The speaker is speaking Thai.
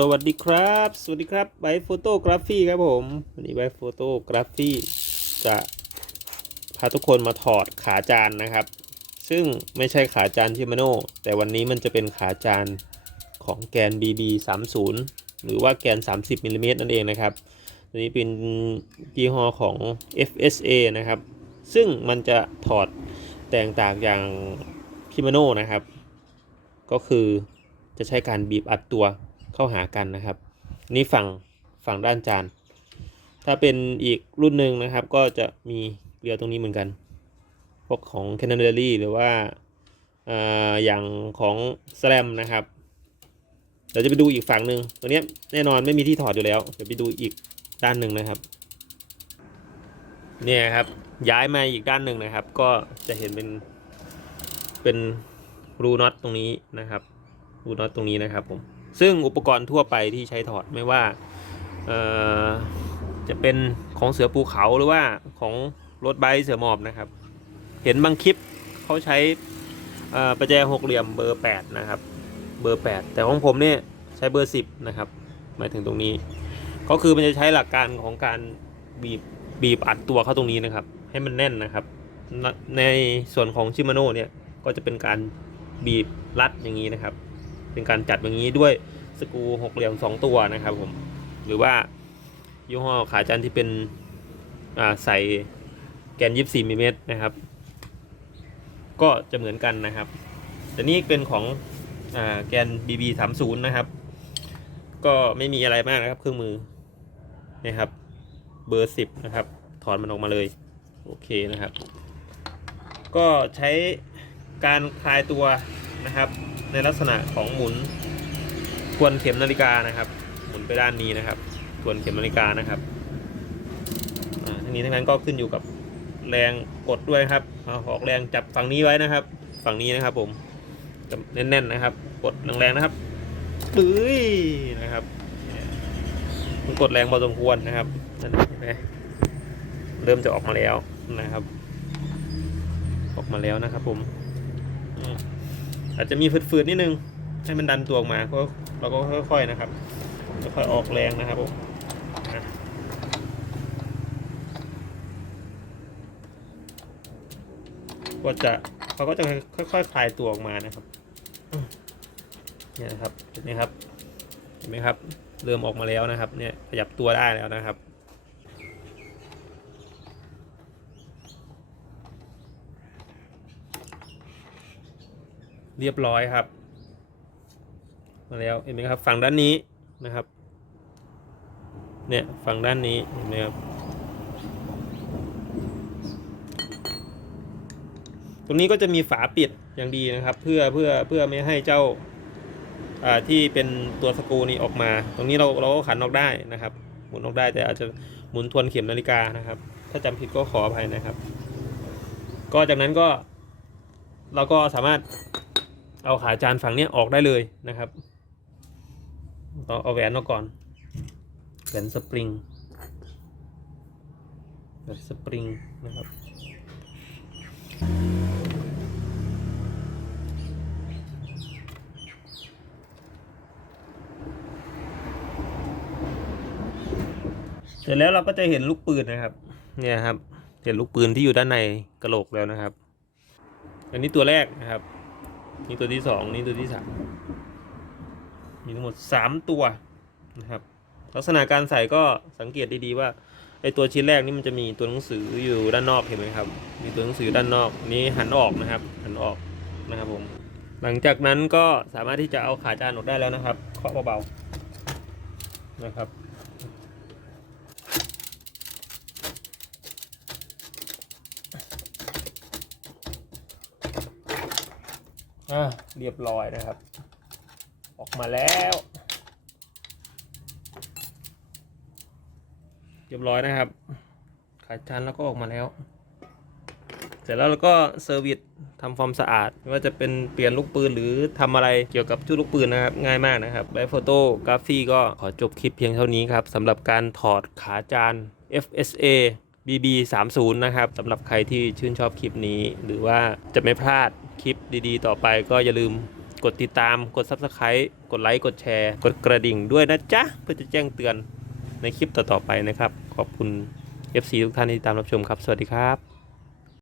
สวัสดีครับ สวัสดีครับไบโฟโตกราฟีครับผม วันนี้ไบโฟโตกราฟีจะพาทุกคนมาถอดขาจานนะครับ ซึ่งไม่ใช่ขาจานชิมาโน่แต่วันนี้มันจะเป็นขาจานของแกน BB 30หรือว่าแกน 30มิลลิเมตรนั่นเองนะครับตัวนี้เป็นยี่ห้อของ FSA นะครับ ซึ่งมันจะถอดแตกต่างอย่างชิมาโน่นะครับ ก็คือจะใช้การบีบอัดตัว เข้าหากันนะครับ นี่ฝั่งฝั่งด้านจาน ถ้าเป็นอีกรุ่นหนึ่งนะครับ ก็จะมีเกลียวตรงนี้เหมือนกัน พวกของ c a n a d a r y หรือว่าอย่างของ SLAM นะครับเดี๋ยวจะไปดูอีกฝั่งหนึ่งตัวนี้แน่นอนไม่มีที่ถอดอยู่แล้วเดี๋ยวไปดูอีกด้านหนึ่งนะครับเนี่ยครับย้ายมาอีกด้านหนึ่งนะครับ ก็จะเห็นเป็นเป็นรูน็อตตรงนี้นะครับรูน็อตตรงนี้นะครับผม ซึ่งอุปกรณ์ทั่วไปที่ใช้ถอดไม่ว่าจะเป็นของเสือภูเขาหรือว่าของรถไบค์เสือหมอบนะครับ เห็นบางคลิปเขาใช้ประแจหกเหลี่ยมเบอร์8นะครับเบอร์ 8 แต่ของผมเนี่ยใช้เบอร์ 10นะครับหมายถึงตรงนี้ ก็คือมันจะใช้หลักการของการบีบบีบอัดตัวเข้าตรงนี้นะครับ ให้มันแน่นนะครับ ในส่วนของชิมาโน่เนี่ยก็จะเป็นการบีบรัดอย่างนี้นะครับ เป็นการจัดอย่างนี้ด้วยสกรูหกเหลี่ยมสองตัวนะครับผมหรือว่ายี่ห้อขาจันที่เป็นใส่แกนยี่สี่มิลลิเมตรนะครับ ก็จะเหมือนกันนะครับแต่นี่เป็นของอแกน BB 3 0นะครับ ก็ไม่มีอะไรมากนะครับ เครื่องมือนะครับ เบอร์ 10 นะครับ ถอนมันออกมาเลย โอเคนะครับ ก็ใช้การคลายตัวนะครับ ในลักษณะของหมุนทวนเข็มนาฬิกานะครับ หมุนไปด้านนี้นะครับทวนเข็มนาฬิกานะครับทั้งนี้ทั้งนั้นก็ขึ้นอยู่กับแรงกดด้วยครับเอาออกแรงจับฝั่งนี้ไว้นะครับ ฝั่งนี้นะครับผมแน่นๆนะครับ กดแรงๆนะครับปื้ยนะครับมันกดแรงพอสมควรนะครับเห็นไหมเริ่มจะออกมาแล้วนะครับ ออกมาแล้วนะครับผม อาจจะมีฝืดๆนิดนึงให้มันดันตัวออกมาก็เราก็ค่อยๆนะครับค่อยๆออกแรงนะครับผมก็จะเขาก็จะค่อยๆคลายตัวออกมานะครับเนี่ยนะครับเห็นไหมครับ เห็นไหมครับ เริ่มออกมาแล้วนะครับ เนี่ยขยับตัวได้แล้วนะครับ เรียบร้อยครับ มาแล้วเห็นไหมครับ ฝั่งด้านนี้นะครับ เนี่ยฝั่งด้านนี้เห็นไหมครับตรงนี้ก็จะมีฝาปิดอย่างดีนะครับ เพื่อเพื่อเพื่อไม่ให้เจ้าอ่าที่เป็นตัวสกูนี้ออกมา ตรงนี้เราเราก็ขันออกได้นะครับ หมุนออกได้แต่อาจจะหมุนทวนเข็มนาฬิกานะครับ ถ้าจำผิดก็ขออภัยนะครับ ก็จากนั้นก็เราก็สามารถ เอาขาจานฝั่งเนี้ยออกได้เลยนะครับต้อเอาแหวนออกก่อนแหวนสปริงแหวนสปริงนะครับเสร็จแล้วเราก็จะเห็นลูกปืนนะครับ เนี่ยครับ เห็นลูกปืนที่อยู่ด้านในกระโหลกแล้วนะครับ อันนี้ตัวแรกนะครับ นี่ตัวที่สองนี่ตัวที่สามมีทั้งหมดสามตัวนะครับ ลักษณะการใส่ก็สังเกตดีๆว่าไอตัวชิ้นแรกนี่มันจะมีตัวหนังสืออยู่ด้านนอกเห็นไหมครับ มีตัวหนังสือด้านนอกนี้หันออกนะครับ หันออกนะครับผมหลังจากนั้นก็สามารถที่จะเอาขาจานออกได้แล้วนะครับเคาะเบาๆนะครับ อ่าเรียบร้อยนะครับ ออกมาแล้ว เรียบร้อยนะครับ ขายจานแล้วก็ออกมาแล้ว เสร็จแล้วเราก็เซอร์วิสทำความสะอาดไม่ว่าจะเป็นเปลี่ยนลูกปืนหรือทำอะไรเกี่ยวกับชุดลูกปืนนะครับ ง่ายมากนะครับไบโฟโต้กราฟีก็ขอจบคลิปเพียงเท่านี้ครับสำหรับการถอดขาจาน FSA BB 3 0 นะครับสำหรับใครที่ชื่นชอบคลิปนี้ หรือว่าจะไม่พลาดคลิปดีๆ ต่อไปก็อย่าลืมกดติดตามกด Subscribe กดไลค์กดแชร์ กดกระดิ่งด้วยนะจ๊ะ เพื่อจะแจ้งเตือนในคลิปต่อๆไปนะครับ ขอบคุณ FC ทุกท่านที่ติดตามรับชมครับ สวัสดีครับ